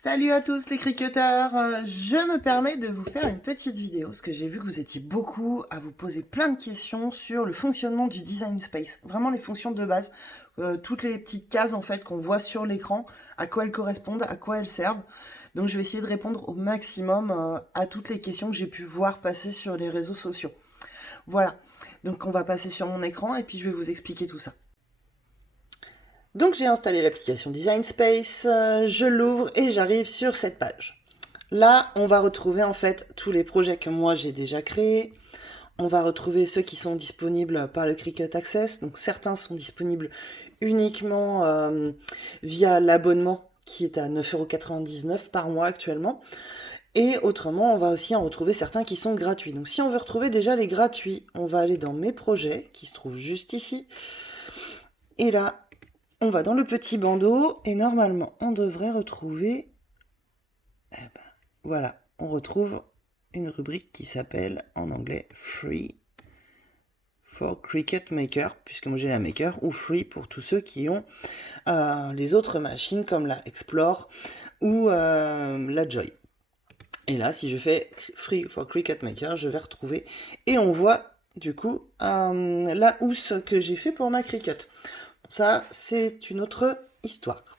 Salut à tous les cricketeurs, je me permets de vous faire une petite vidéo parce que j'ai vu que vous étiez beaucoup à vous poser plein de questions sur le fonctionnement du Design Space. Vraiment les fonctions de base, toutes les petites cases en fait qu'on voit sur l'écran, à quoi elles correspondent, à quoi elles servent. Donc je vais essayer de répondre au maximum à toutes les questions que j'ai pu voir passer sur les réseaux sociaux. Voilà, donc on va passer sur mon écran et puis je vais vous expliquer tout ça. Donc j'ai installé l'application Design Space, je l'ouvre et j'arrive sur cette page. Là, on va retrouver en fait tous les projets que moi j'ai déjà créés. On va retrouver ceux qui sont disponibles par le Cricut Access. Donc certains sont disponibles uniquement via l'abonnement qui est à 9,99 € par mois actuellement. Et autrement, on va aussi en retrouver certains qui sont gratuits. Donc si on veut retrouver déjà les gratuits, on va aller dans mes projets qui se trouvent juste ici. Et là, on va dans le petit bandeau et normalement, on devrait retrouver... voilà, on retrouve une rubrique qui s'appelle en anglais Free for Cricut Maker, puisque moi j'ai la Maker, ou Free pour tous ceux qui ont les autres machines comme la Explore ou la Joy. Et là, si je fais Free for Cricut Maker, je vais retrouver et on voit du coup la housse que j'ai fait pour ma Cricut. Ça, c'est une autre histoire.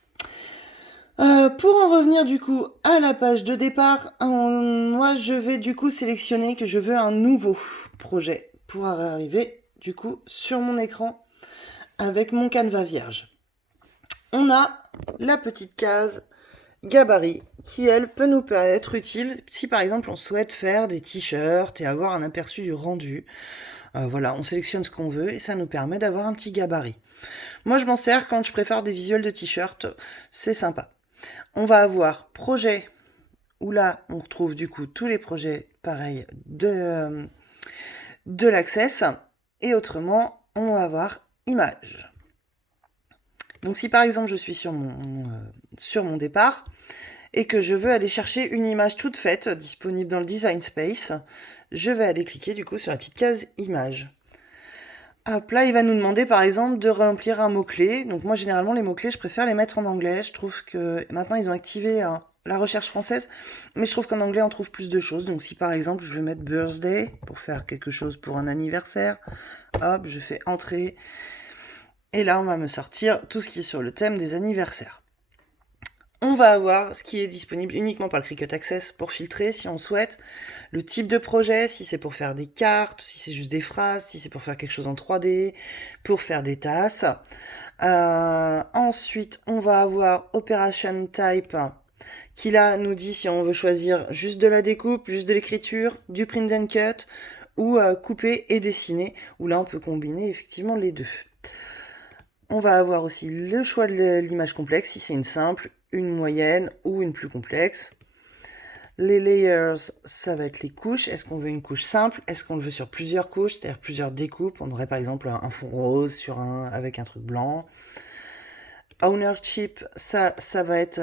Pour en revenir du coup à la page de départ, moi je vais du coup sélectionner que je veux un nouveau projet pour arriver du coup sur mon écran avec mon canevas vierge. On a la petite case gabarit qui elle peut nous être utile si par exemple on souhaite faire des t-shirts et avoir un aperçu du rendu. Voilà, on sélectionne ce qu'on veut et ça nous permet d'avoir un petit gabarit. Moi je m'en sers quand je prépare des visuels de t-shirts, c'est sympa. On va avoir projet, où là, on retrouve du coup tous les projets pareils de l'Access. Et autrement, on va avoir image. Donc si par exemple je suis sur mon départ et que je veux aller chercher une image toute faite disponible dans le Design Space, je vais aller cliquer du coup sur la petite case image. Hop là, il va nous demander par exemple de remplir un mot-clé. Donc moi généralement les mots-clés, je préfère les mettre en anglais. Je trouve que maintenant ils ont activé la recherche française, mais je trouve qu'en anglais on trouve plus de choses. Donc si par exemple je veux mettre birthday pour faire quelque chose pour un anniversaire, hop, je fais entrée. Et là on va me sortir tout ce qui est sur le thème des anniversaires. On va avoir ce qui est disponible uniquement par le Cricut Access pour filtrer si on souhaite, le type de projet, si c'est pour faire des cartes, si c'est juste des phrases, si c'est pour faire quelque chose en 3D, pour faire des tasses. Ensuite, on va avoir Operation Type qui là nous dit si on veut choisir juste de la découpe, juste de l'écriture, du print and cut ou couper et dessiner, où là on peut combiner effectivement les deux. On va avoir aussi le choix de l'image complexe, si c'est une simple, une moyenne ou une plus complexe. Les layers, ça va être les couches. Est-ce qu'on veut une couche simple? Est-ce qu'on le veut sur plusieurs couches, c'est-à-dire plusieurs découpes? On aurait par exemple un fond rose avec un truc blanc. Ownership, ça va être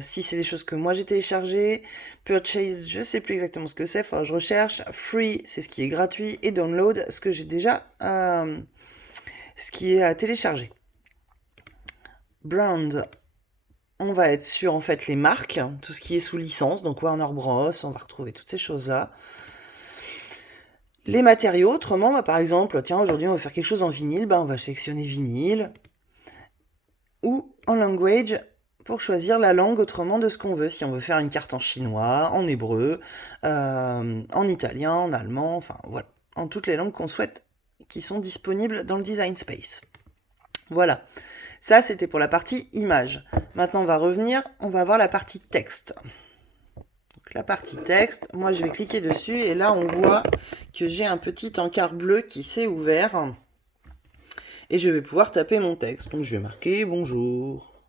si c'est des choses que moi j'ai téléchargées. Purchase, je sais plus exactement ce que c'est, faudra que je recherche. Free, c'est ce qui est gratuit. Et download, ce que j'ai déjà... ce qui est à télécharger. Brand, on va être sur en fait les marques, tout ce qui est sous licence, donc Warner Bros, on va retrouver toutes ces choses-là. Les matériaux, autrement, par exemple, tiens, aujourd'hui on va faire quelque chose en vinyle, on va sélectionner vinyle. Ou en language, pour choisir la langue autrement de ce qu'on veut, si on veut faire une carte en chinois, en hébreu, en italien, en allemand, enfin voilà, en toutes les langues qu'on souhaite, qui sont disponibles dans le Design Space. Voilà, ça c'était pour la partie image. Maintenant on va revenir, on va voir la partie texte. Donc, la partie texte, moi je vais cliquer dessus et là on voit que j'ai un petit encart bleu qui s'est ouvert. Et je vais pouvoir taper mon texte. Donc je vais marquer bonjour.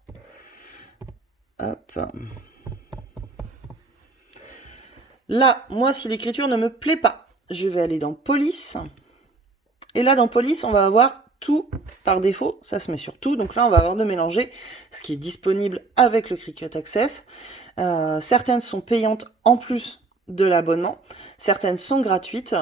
Hop. Là, moi si l'écriture ne me plaît pas, je vais aller dans police. Et là dans police, on va avoir tout par défaut, ça se met sur tout, donc là on va avoir de mélanger ce qui est disponible avec le Cricut Access. Certaines sont payantes en plus de l'abonnement, certaines sont gratuites,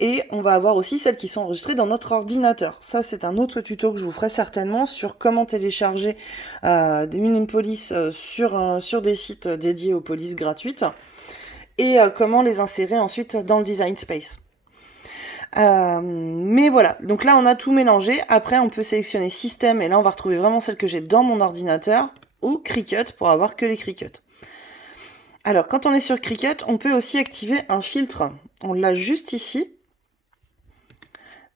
Et on va avoir aussi celles qui sont enregistrées dans notre ordinateur. Ça, c'est un autre tuto que je vous ferai certainement sur comment télécharger des mini-polices sur des sites dédiés aux polices gratuites et comment les insérer ensuite dans le design space. Mais voilà, donc là on a tout mélangé. Après on peut sélectionner système et là on va retrouver vraiment celle que j'ai dans mon ordinateur ou Cricut pour avoir que les Cricut. Alors quand on est sur Cricut, on peut aussi activer un filtre. On l'a juste ici.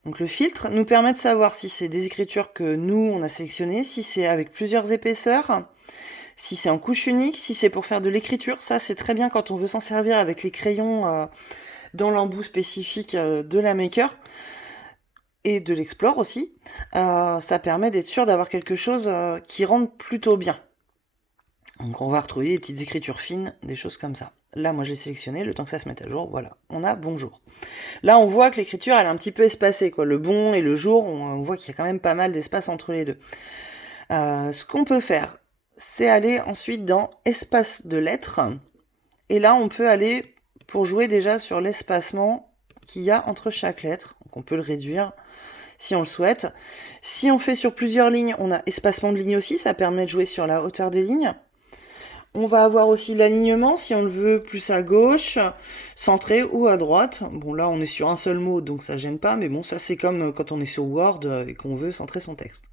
Donc le filtre nous permet de savoir si c'est des écritures que nous on a sélectionnées, si c'est avec plusieurs épaisseurs, si c'est en couche unique, si c'est pour faire de l'écriture. Ça c'est très bien quand on veut s'en servir avec les crayons dans l'embout spécifique de la Maker et de l'Explore aussi. Ça permet d'être sûr d'avoir quelque chose qui rentre plutôt bien. Donc on va retrouver des petites écritures fines, des choses comme ça. Là, moi, je l'ai sélectionné, le temps que ça se mette à jour, voilà, on a bonjour. Là, on voit que l'écriture, elle est un petit peu espacée, quoi. Le bon et le jour, on voit qu'il y a quand même pas mal d'espace entre les deux. Ce qu'on peut faire, c'est aller ensuite dans espace de lettres. Et là, on peut aller pour jouer déjà sur l'espacement qu'il y a entre chaque lettre. Donc on peut le réduire si on le souhaite. Si on fait sur plusieurs lignes, on a espacement de lignes aussi, ça permet de jouer sur la hauteur des lignes. On va avoir aussi l'alignement, si on le veut plus à gauche, centré ou à droite. Bon là on est sur un seul mot, donc ça gêne pas, mais bon ça c'est comme quand on est sur Word et qu'on veut centrer son texte.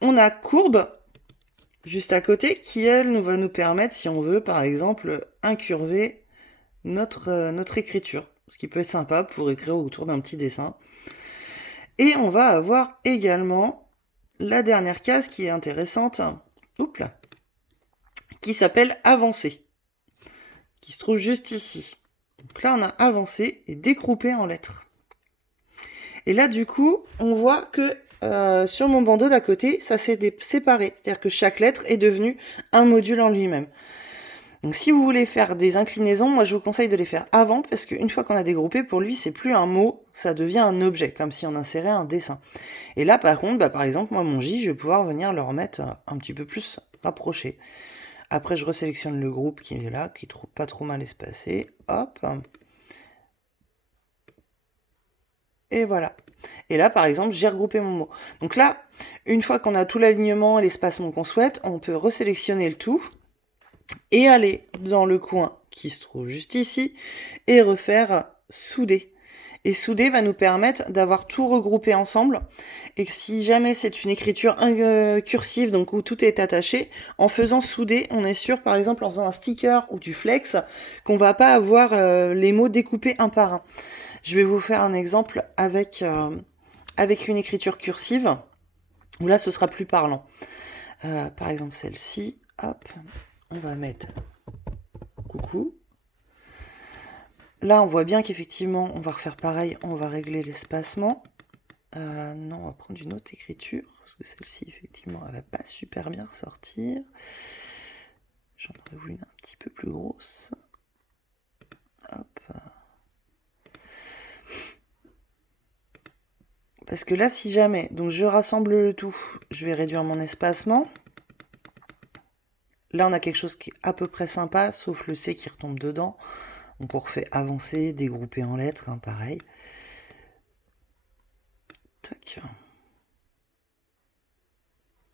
On a courbe, juste à côté, qui elle va nous permettre, si on veut par exemple, incurver notre écriture. Ce qui peut être sympa pour écrire autour d'un petit dessin. Et on va avoir également la dernière case qui est intéressante. Oups là. Qui s'appelle avancer, qui se trouve juste ici. Donc là, on a avancé et dégroupé en lettres. Et là, du coup, on voit que sur mon bandeau d'à côté, ça s'est séparé. C'est-à-dire que chaque lettre est devenue un module en lui-même. Donc si vous voulez faire des inclinaisons, moi je vous conseille de les faire avant, parce qu'une fois qu'on a dégroupé, pour lui, c'est plus un mot, ça devient un objet, comme si on insérait un dessin. Et là, par contre, par exemple, moi, mon J, je vais pouvoir venir le remettre un petit peu plus rapproché. Après, je resélectionne le groupe qui est là, qui est pas trop mal espacé. Hop. Et voilà. Et là, par exemple, j'ai regroupé mon mot. Donc là, une fois qu'on a tout l'alignement et l'espacement qu'on souhaite, on peut resélectionner le tout et aller dans le coin qui se trouve juste ici et refaire souder. Et souder va nous permettre d'avoir tout regroupé ensemble. Et si jamais c'est une écriture cursive, donc où tout est attaché, en faisant souder, on est sûr, par exemple, en faisant un sticker ou du flex, qu'on va pas avoir les mots découpés un par un. Je vais vous faire un exemple avec une écriture cursive, où là, ce sera plus parlant. Par exemple, celle-ci, hop, on va mettre coucou. Là, on voit bien qu'effectivement, on va refaire pareil, on va régler l'espacement. Non, on va prendre une autre écriture, parce que celle-ci, effectivement, elle va pas super bien ressortir. J'en aurais voulu une un petit peu plus grosse. Hop. Parce que là, si jamais, donc je rassemble le tout, je vais réduire mon espacement. Là, on a quelque chose qui est à peu près sympa, sauf le C qui retombe dedans. Donc on refait avancer, dégrouper en lettres, hein, pareil. Tac.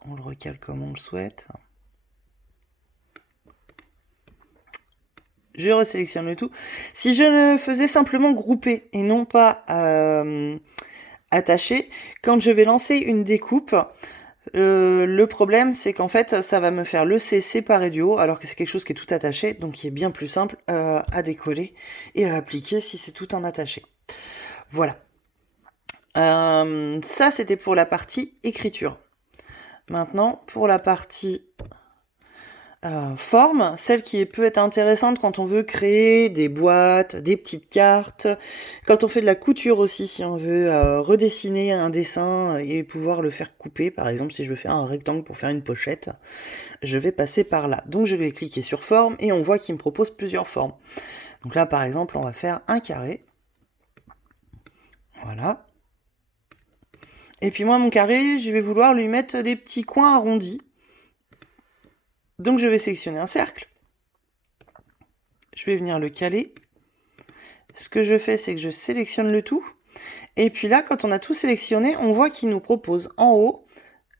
On le recale comme on le souhaite. Je resélectionne le tout. Si je ne faisais simplement grouper et non pas attacher, quand je vais lancer une découpe, le problème c'est qu'en fait ça va me faire le C séparé du haut alors que c'est quelque chose qui est tout attaché, donc qui est bien plus simple à décoller et à appliquer si c'est tout en attaché. Voilà. Ça c'était pour la partie écriture. Maintenant pour la partie forme, celle qui peut être intéressante quand on veut créer des boîtes, des petites cartes, quand on fait de la couture aussi, si on veut redessiner un dessin et pouvoir le faire couper, par exemple si je veux faire un rectangle pour faire une pochette, je vais passer par là. Donc je vais cliquer sur forme et on voit qu'il me propose plusieurs formes. Donc là par exemple on va faire un carré, voilà. Et puis moi mon carré, je vais vouloir lui mettre des petits coins arrondis. Donc je vais sélectionner un cercle. Je vais venir le caler ce que je fais, c'est que je sélectionne le tout. Et puis là, quand on a tout sélectionné, on voit qu'il nous propose en haut,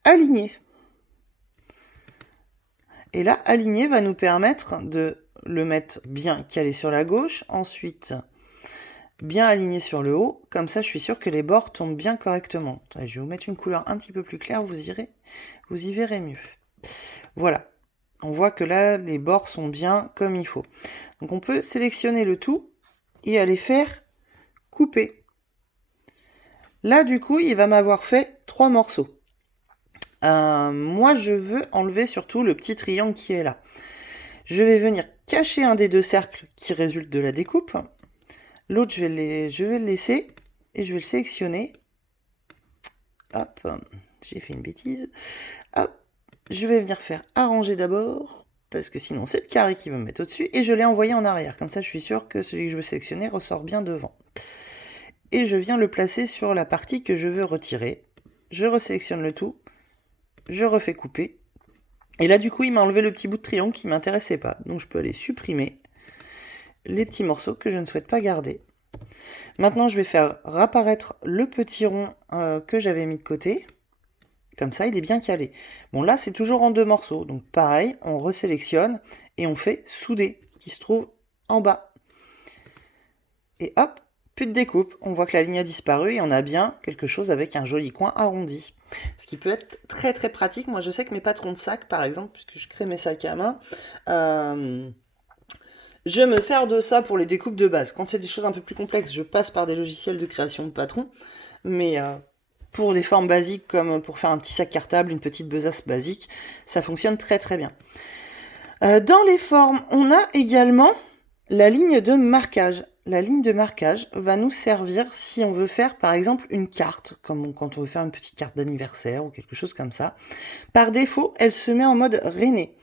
aligner. Et là, aligner va nous permettre de le mettre bien calé sur la gauche. Ensuite, bien aligné sur le haut. Comme ça, je suis sûr que les bords tombent bien correctement. Je vais vous mettre une couleur un petit peu plus claire, vous y verrez mieux. Voilà. On voit que là, les bords sont bien comme il faut. Donc on peut sélectionner le tout et aller faire couper. Là, du coup, il va m'avoir fait 3 morceaux. Moi, je veux enlever surtout le petit triangle qui est là. Je vais venir cacher un des 2 cercles qui résulte de la découpe. L'autre, je vais le laisser et je vais le sélectionner. Hop, j'ai fait une bêtise. Hop, je vais venir faire arranger d'abord, parce que sinon c'est le carré qui va me mettre au-dessus, et je l'ai envoyé en arrière. Comme ça, je suis sûr que celui que je veux sélectionner ressort bien devant. Et je viens le placer sur la partie que je veux retirer. Je resélectionne le tout, je refais couper. Et là, du coup, il m'a enlevé le petit bout de triangle qui ne m'intéressait pas. Donc, je peux aller supprimer les petits morceaux que je ne souhaite pas garder. Maintenant, je vais faire réapparaître le petit rond que j'avais mis de côté. Comme ça, il est bien calé. Bon, là, c'est toujours en 2 morceaux. Donc, pareil, on resélectionne et on fait souder, qui se trouve en bas. Et hop, plus de découpe. On voit que la ligne a disparu et on a bien quelque chose avec un joli coin arrondi. Ce qui peut être très très pratique. Moi, je sais que mes patrons de sacs, par exemple, puisque je crée mes sacs à main, je me sers de ça pour les découpes de base. Quand c'est des choses un peu plus complexes, je passe par des logiciels de création de patrons. Mais pour des formes basiques, comme pour faire un petit sac cartable, une petite besace basique, ça fonctionne très très bien. Dans les formes, on a également la ligne de marquage. La ligne de marquage va nous servir si on veut faire par exemple une carte, comme quand on veut faire une petite carte d'anniversaire ou quelque chose comme ça. Par défaut, elle se met en mode rainé.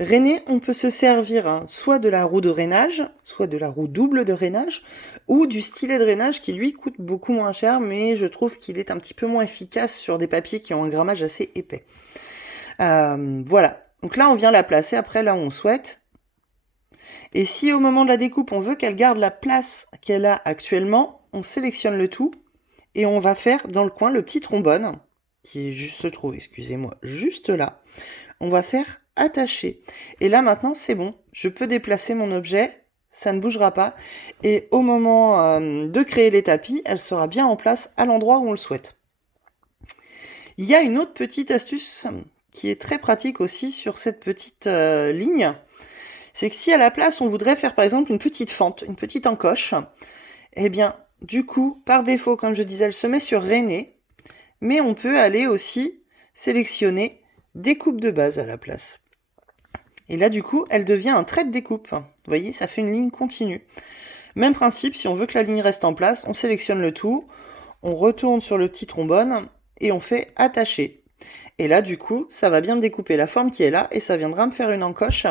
Rainé, on peut se servir soit de la roue de rainage, soit de la roue double de rainage, ou du stylet de rainage qui lui coûte beaucoup moins cher, mais je trouve qu'il est un petit peu moins efficace sur des papiers qui ont un grammage assez épais. Voilà. Donc là, on vient la placer après là où on souhaite. Et si au moment de la découpe, on veut qu'elle garde la place qu'elle a actuellement, on sélectionne le tout et on va faire dans le coin le petit trombone qui se trouve, excusez-moi, juste là. On va faire attacher. Et là maintenant, c'est bon. Je peux déplacer mon objet, ça ne bougera pas. Et au moment de créer les tapis, elle sera bien en place à l'endroit où on le souhaite. Il y a une autre petite astuce qui est très pratique aussi sur cette petite ligne. C'est que si à la place, on voudrait faire par exemple une petite fente, une petite encoche, eh bien, du coup, par défaut, comme je disais, elle se met sur rainé, mais on peut aller aussi sélectionner découpe de base à la place. Et là, du coup, elle devient un trait de découpe. Vous voyez, ça fait une ligne continue. Même principe, si on veut que la ligne reste en place, on sélectionne le tout, on retourne sur le petit trombone et on fait attacher. Et là, du coup, ça va bien découper la forme qui est là et ça viendra me faire une encoche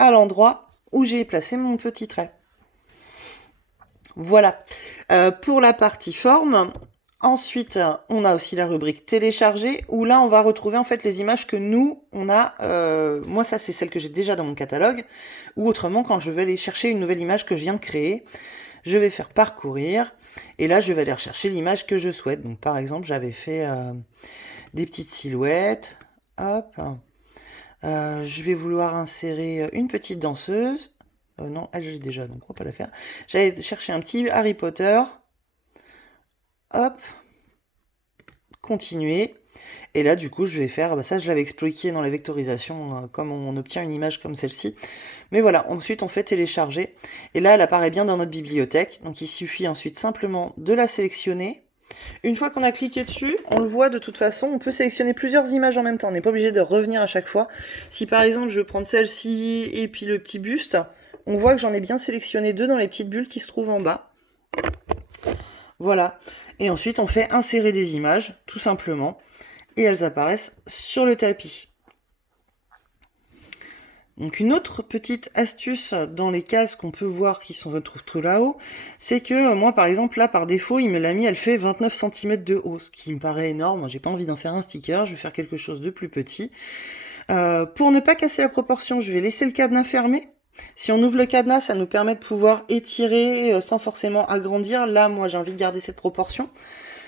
à l'endroit où j'ai placé mon petit trait. Voilà. Pour la partie forme, ensuite, on a aussi la rubrique télécharger, où là, on va retrouver en fait les images que nous, on a. Moi, ça, c'est celle que j'ai déjà dans mon catalogue. Ou autrement, quand je vais aller chercher une nouvelle image que je viens de créer, je vais faire parcourir. Et là, je vais aller rechercher l'image que je souhaite. Donc, par exemple, j'avais fait des petites silhouettes. Hop. Je vais vouloir insérer une petite danseuse. Non, elle, j'ai déjà, donc on va pas la faire. J'allais chercher un petit Harry Potter. Hop. Continuer. Et là, du coup, je vais faire... ça, je l'avais expliqué dans la vectorisation, comme on obtient une image comme celle-ci. Mais voilà, ensuite, on fait télécharger. Et là, elle apparaît bien dans notre bibliothèque. Donc, il suffit ensuite simplement de la sélectionner. Une fois qu'on a cliqué dessus, on le voit de toute façon, on peut sélectionner plusieurs images en même temps. On n'est pas obligé de revenir à chaque fois. Si par exemple, je veux prendre celle-ci et puis le petit buste, on voit que j'en ai bien sélectionné 2 dans les petites bulles qui se trouvent en bas. Voilà. Et ensuite, on fait insérer des images, tout simplement. Et elles apparaissent sur le tapis. Donc une autre petite astuce dans les cases qu'on peut voir qui se retrouvent tout là-haut, c'est que moi par exemple là par défaut il me l'a mis, elle fait 29 cm de haut, ce qui me paraît énorme. J'ai pas envie d'en faire un sticker, je vais faire quelque chose de plus petit. Pour ne pas casser la proportion, je vais laisser le cadenas fermé. Si on ouvre le cadenas, ça nous permet de pouvoir étirer sans forcément agrandir. Là, moi, j'ai envie de garder cette proportion.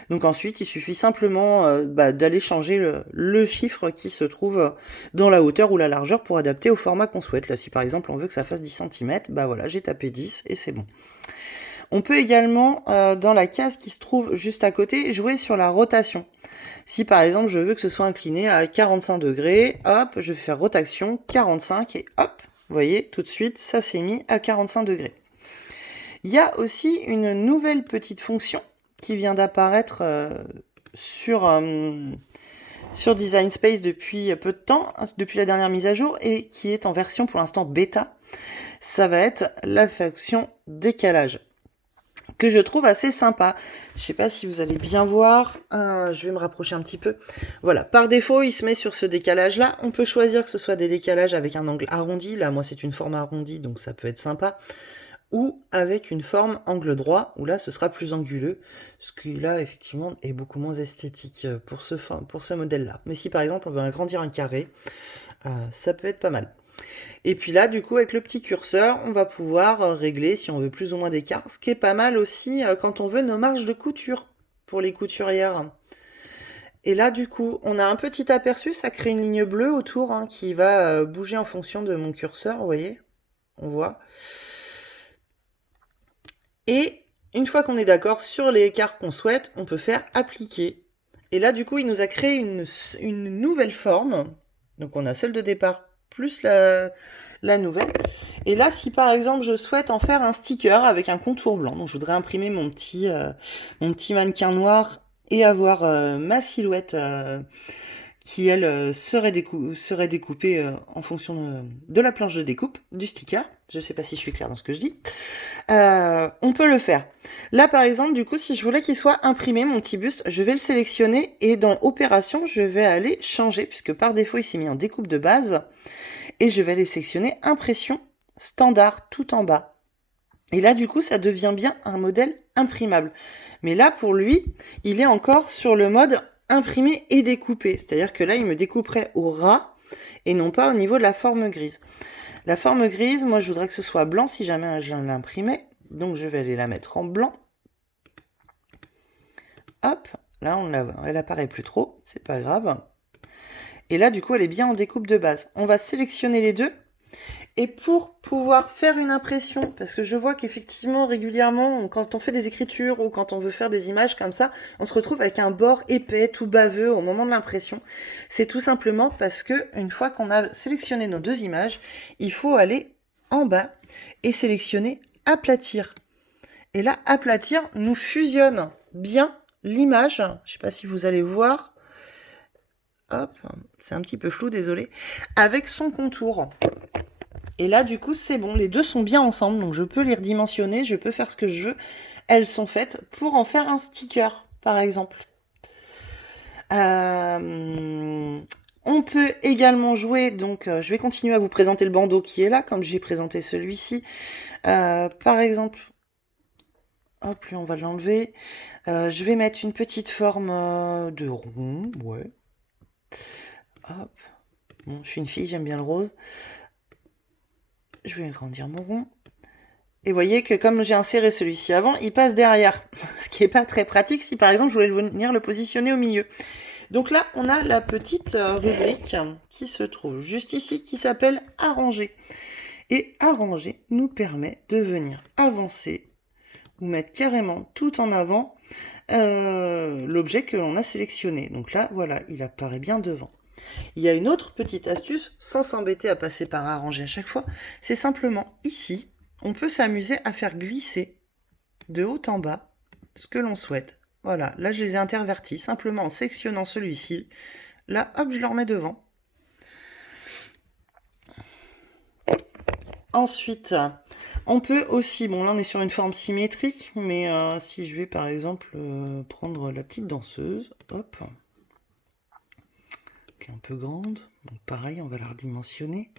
Donc ensuite, il suffit simplement d'aller changer le chiffre qui se trouve dans la hauteur ou la largeur pour adapter au format qu'on souhaite. Là, si par exemple on veut que ça fasse 10 cm, bah voilà, j'ai tapé 10 et c'est bon. On peut également, dans la case qui se trouve juste à côté, jouer sur la rotation. Si par exemple je veux que ce soit incliné à 45 degrés, hop, je vais faire rotation 45 et hop, vous voyez, tout de suite, ça s'est mis à 45 degrés. Il y a aussi une nouvelle petite fonction qui vient d'apparaître sur Design Space depuis peu de temps, depuis la dernière mise à jour, et qui est en version pour l'instant bêta. Ça va être la fonction décalage, que je trouve assez sympa. Je sais pas si vous allez bien voir, je vais me rapprocher un petit peu. Voilà, par défaut, il se met sur ce décalage-là. On peut choisir que ce soit des décalages avec un angle arrondi. Là, moi, c'est une forme arrondie, donc ça peut être sympa. Ou avec une forme angle droit, où là ce sera plus anguleux, ce qui là effectivement est beaucoup moins esthétique pour ce modèle-là. Mais si par exemple on veut agrandir un carré, ça peut être pas mal. Et puis là du coup avec le petit curseur, on va pouvoir régler si on veut plus ou moins d'écart, ce qui est pas mal aussi quand on veut nos marges de couture pour les couturières. Et là du coup on a un petit aperçu, ça crée une ligne bleue autour qui va bouger en fonction de mon curseur, vous voyez, on voit. Et une fois qu'on est d'accord sur les écarts qu'on souhaite, on peut faire appliquer. Et là, du coup, il nous a créé une nouvelle forme. Donc, on a celle de départ plus la nouvelle. Et là, si par exemple, je souhaite en faire un sticker avec un contour blanc, donc je voudrais imprimer mon petit mannequin noir et avoir ma silhouette qui, elle, serait découpée en fonction de la planche de découpe du sticker. Je ne sais pas si je suis claire dans ce que je dis. On peut le faire. Là, par exemple, du coup, si je voulais qu'il soit imprimé, mon petit buste, je vais le sélectionner et dans Opération, je vais aller changer, puisque par défaut, il s'est mis en découpe de base. Et je vais aller sélectionner Impression standard tout en bas. Et là, du coup, ça devient bien un modèle imprimable. Mais là, pour lui, il est encore sur le mode imprimer et découper. C'est-à-dire que là, il me découperait au ras et non pas au niveau de la forme grise. La forme grise, moi, je voudrais que ce soit blanc si jamais je l'imprimais. Donc, je vais aller la mettre en blanc. Hop, là, elle apparaît plus trop. C'est pas grave. Et là, du coup, elle est bien en découpe de base. On va sélectionner les deux. Et pour pouvoir faire une impression, parce que je vois qu'effectivement, régulièrement, quand on fait des écritures ou quand on veut faire des images comme ça, on se retrouve avec un bord épais, tout baveux au moment de l'impression. C'est tout simplement parce que une fois qu'on a sélectionné nos deux images, il faut aller en bas et sélectionner aplatir. Et là, aplatir nous fusionne bien l'image. Je ne sais pas si vous allez voir. Hop, c'est un petit peu flou, désolé. Avec son contour. Et là, du coup, c'est bon. Les deux sont bien ensemble. Donc, je peux les redimensionner. Je peux faire ce que je veux. Elles sont faites pour en faire un sticker, par exemple. On peut également jouer. Donc, je vais continuer à vous présenter le bandeau qui est là, comme j'ai présenté celui-ci. Par exemple, hop, lui, on va l'enlever. Je vais mettre une petite forme de rond. Ouais. Hop. Bon, je suis une fille, j'aime bien le rose. Je vais agrandir mon rond. Et vous voyez que comme j'ai inséré celui-ci avant, il passe derrière. Ce qui n'est pas très pratique si par exemple je voulais venir le positionner au milieu. Donc là, on a la petite rubrique qui se trouve juste ici, qui s'appelle Arranger. Et Arranger nous permet de venir avancer ou mettre carrément tout en avant l'objet que l'on a sélectionné. Donc là, voilà, il apparaît bien devant. Il y a une autre petite astuce, sans s'embêter à passer par Arranger à chaque fois, c'est simplement ici, on peut s'amuser à faire glisser de haut en bas ce que l'on souhaite. Voilà, là je les ai intervertis, simplement en sélectionnant celui-ci. Là, hop, je le remets devant. Ensuite, on peut aussi, bon là on est sur une forme symétrique, mais si je vais par exemple prendre la petite danseuse, hop, qui est un peu grande, donc pareil, on va la redimensionner.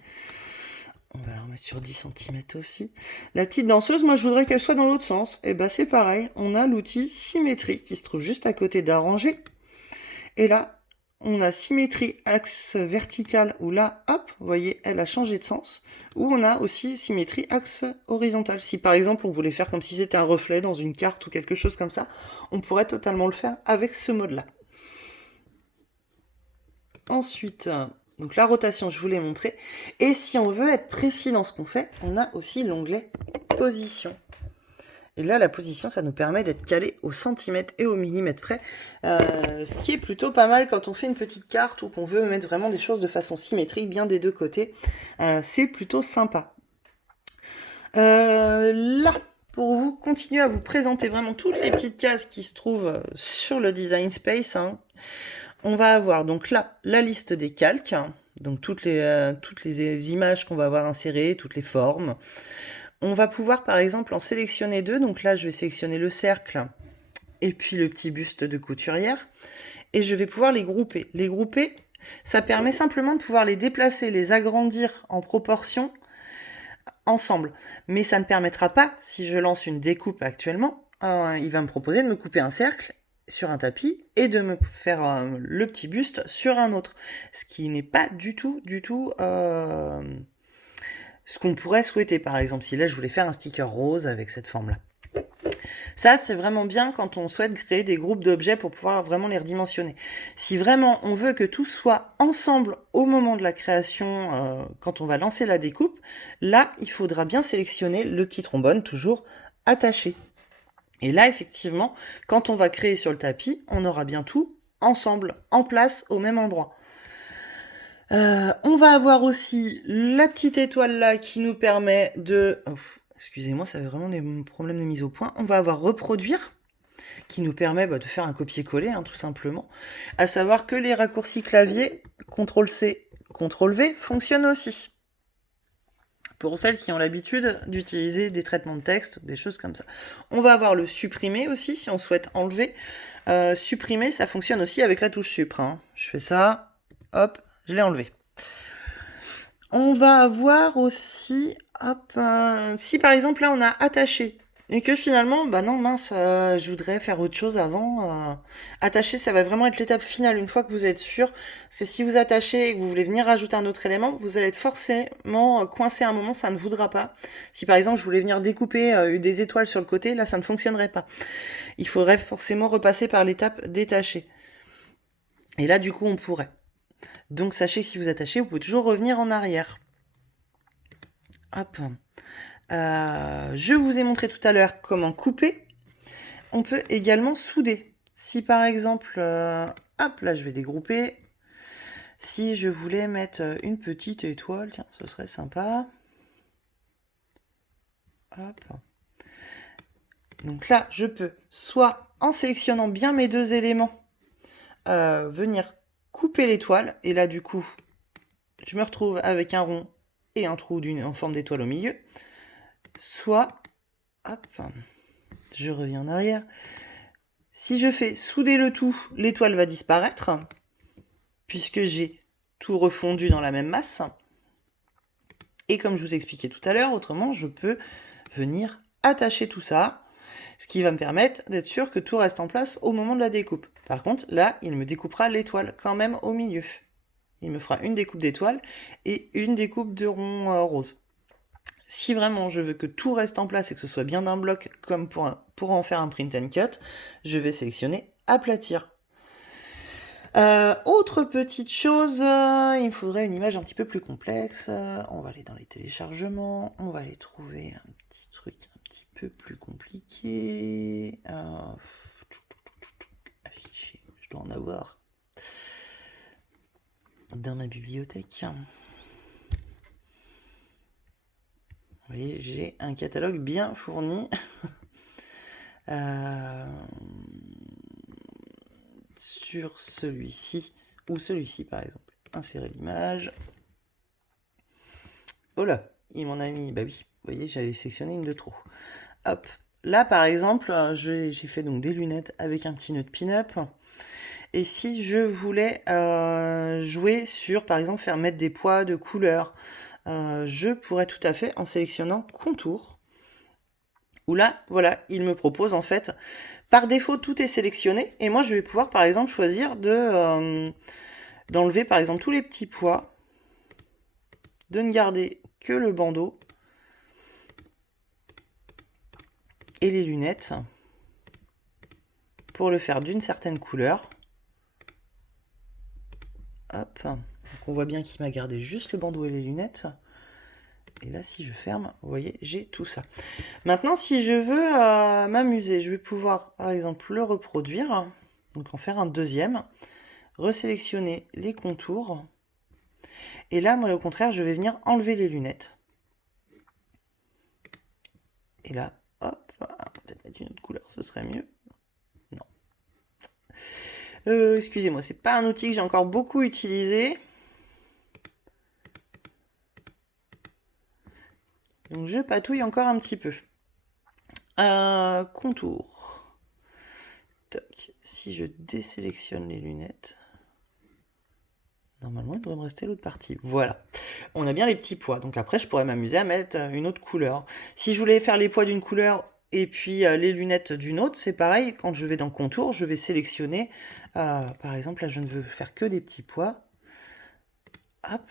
On va la remettre sur 10 cm aussi. La petite danseuse, moi je voudrais qu'elle soit dans l'autre sens. Et bah c'est pareil, on a l'outil symétrique qui se trouve juste à côté d'Arranger. Et là, on a symétrie axe vertical, où là, hop, vous voyez, elle a changé de sens. Ou on a aussi symétrie axe horizontal. Si par exemple, on voulait faire comme si c'était un reflet dans une carte ou quelque chose comme ça, on pourrait totalement le faire avec ce mode-là. Ensuite, donc la rotation, je vous l'ai montré. Et si on veut être précis dans ce qu'on fait, on a aussi l'onglet position. Et là, la position, ça nous permet d'être calé au centimètre et au millimètre près. Ce qui est plutôt pas mal quand on fait une petite carte ou qu'on veut mettre vraiment des choses de façon symétrique, bien des deux côtés. C'est plutôt sympa. Là, pour vous continuer à vous présenter vraiment toutes les petites cases qui se trouvent sur le Design Space, hein, on va avoir donc là la liste des calques, donc toutes les images qu'on va avoir insérées, toutes les formes. On va pouvoir par exemple en sélectionner deux, donc là je vais sélectionner le cercle et puis le petit buste de couturière, et je vais pouvoir les grouper. Les grouper, ça permet simplement de pouvoir les déplacer, les agrandir en proportion ensemble. Mais ça ne permettra pas, si je lance une découpe actuellement, il va me proposer de me couper un cercle sur un tapis et de me faire le petit buste sur un autre. Ce qui n'est pas du tout ce qu'on pourrait souhaiter, par exemple, si là je voulais faire un sticker rose avec cette forme-là. Ça, c'est vraiment bien quand on souhaite créer des groupes d'objets pour pouvoir vraiment les redimensionner. Si vraiment on veut que tout soit ensemble au moment de la création, quand on va lancer la découpe, là, il faudra bien sélectionner le petit trombone, toujours attaché. Et là, effectivement, quand on va créer sur le tapis, on aura bien tout ensemble, en place, au même endroit. On va avoir aussi la petite étoile là qui nous permet de... excusez-moi, ça avait vraiment des problèmes de mise au point. On va avoir reproduire, qui nous permet de faire un copier-coller, hein, tout simplement. À savoir que les raccourcis clavier, CTRL-C, CTRL-V, fonctionnent aussi. Pour celles qui ont l'habitude d'utiliser des traitements de texte, des choses comme ça. On va avoir le supprimer aussi, si on souhaite enlever. Supprimer, ça fonctionne aussi avec la touche Supr. Hein. Je fais ça, hop, je l'ai enlevé. On va avoir aussi, hop, si par exemple là on a attaché, et que finalement, bah non mince, je voudrais faire autre chose avant, attacher ça va vraiment être l'étape finale, une fois que vous êtes sûr, parce que si vous attachez et que vous voulez venir rajouter un autre élément, vous allez être forcément coincé à un moment, ça ne voudra pas. Si par exemple je voulais venir découper des étoiles sur le côté, là ça ne fonctionnerait pas. Il faudrait forcément repasser par l'étape détacher. Et là du coup on pourrait. Donc sachez que si vous attachez, vous pouvez toujours revenir en arrière. Hop. Je vous ai montré tout à l'heure comment couper. On peut également souder. Si par exemple, hop, là je vais dégrouper. Si je voulais mettre une petite étoile, tiens, ce serait sympa. Hop. Donc là, je peux, soit en sélectionnant bien mes deux éléments, venir couper l'étoile, et là du coup, je me retrouve avec un rond et un trou en forme d'étoile au milieu. Soit, hop, je reviens en arrière. Si je fais souder le tout, l'étoile va disparaître, puisque j'ai tout refondu dans la même masse. Et comme je vous expliquais tout à l'heure, autrement, je peux venir attacher tout ça, ce qui va me permettre d'être sûr que tout reste en place au moment de la découpe. Par contre, là, il me découpera l'étoile quand même au milieu. Il me fera une découpe d'étoile et une découpe de rond rose. Si vraiment je veux que tout reste en place et que ce soit bien d'un bloc comme pour en faire un print and cut, je vais sélectionner aplatir. Autre petite chose, il me faudrait une image un petit peu plus complexe. On va aller dans les téléchargements, on va aller trouver un petit truc un petit peu plus compliqué. Afficher, je dois en avoir dans ma bibliothèque. Vous voyez, j'ai un catalogue bien fourni. Sur celui-ci, ou celui-ci par exemple. Insérer l'image. Oh là, il m'en a mis, bah oui, vous voyez, j'avais sélectionné une de trop. Hop, là par exemple, j'ai fait donc des lunettes avec un petit nœud de pin-up. Et si je voulais jouer sur, par exemple, mettre des poids de couleurs, je pourrais tout à fait en sélectionnant contour, où là, voilà, il me propose en fait, par défaut tout est sélectionné, et moi je vais pouvoir par exemple choisir de d'enlever par exemple tous les petits pois, de ne garder que le bandeau et les lunettes pour le faire d'une certaine couleur. Hop, donc on voit bien qu'il m'a gardé juste le bandeau et les lunettes. Et là, si je ferme, vous voyez, j'ai tout ça. Maintenant, si je veux m'amuser, je vais pouvoir, par exemple, le reproduire. Donc en faire un deuxième. Resélectionner les contours. Et là, moi, au contraire, je vais venir enlever les lunettes. Et là, hop, peut-être mettre une autre couleur, ce serait mieux. Non. Excusez-moi, c'est pas un outil que j'ai encore beaucoup utilisé. Donc je patouille encore un petit peu. Contour. Toc. Si je désélectionne les lunettes, normalement il devrait me rester l'autre partie. Voilà. On a bien les petits pois. Donc après je pourrais m'amuser à mettre une autre couleur. Si je voulais faire les pois d'une couleur et puis les lunettes d'une autre, c'est pareil. Quand je vais dans contour, je vais sélectionner. Par exemple, là je ne veux faire que des petits pois. Hop.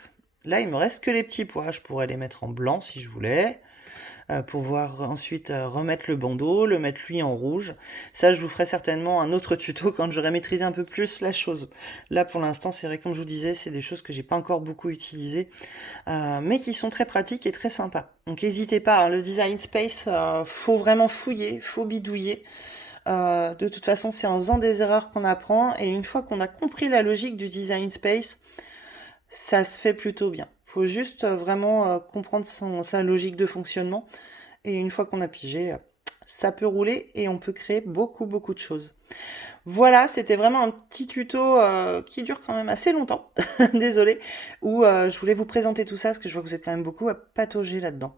Là, il me reste que les petits pois. Je pourrais les mettre en blanc si je voulais. Pouvoir ensuite remettre le bandeau, le mettre lui en rouge. Ça, je vous ferai certainement un autre tuto quand j'aurai maîtrisé un peu plus la chose. Là, pour l'instant, c'est vrai, comme je vous disais, c'est des choses que j'ai pas encore beaucoup utilisées, mais qui sont très pratiques et très sympas. Donc, n'hésitez pas, hein, le design space, faut vraiment fouiller, faut bidouiller. De toute façon, c'est en faisant des erreurs qu'on apprend, et une fois qu'on a compris la logique du design space, ça se fait plutôt bien. Faut juste vraiment comprendre sa logique de fonctionnement. Et une fois qu'on a pigé, ça peut rouler et on peut créer beaucoup de choses. Voilà, c'était vraiment un petit tuto qui dure quand même assez longtemps, désolé, où je voulais vous présenter tout ça parce que je vois que vous êtes quand même beaucoup à patauger là-dedans.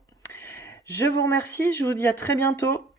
Je vous remercie, je vous dis à très bientôt.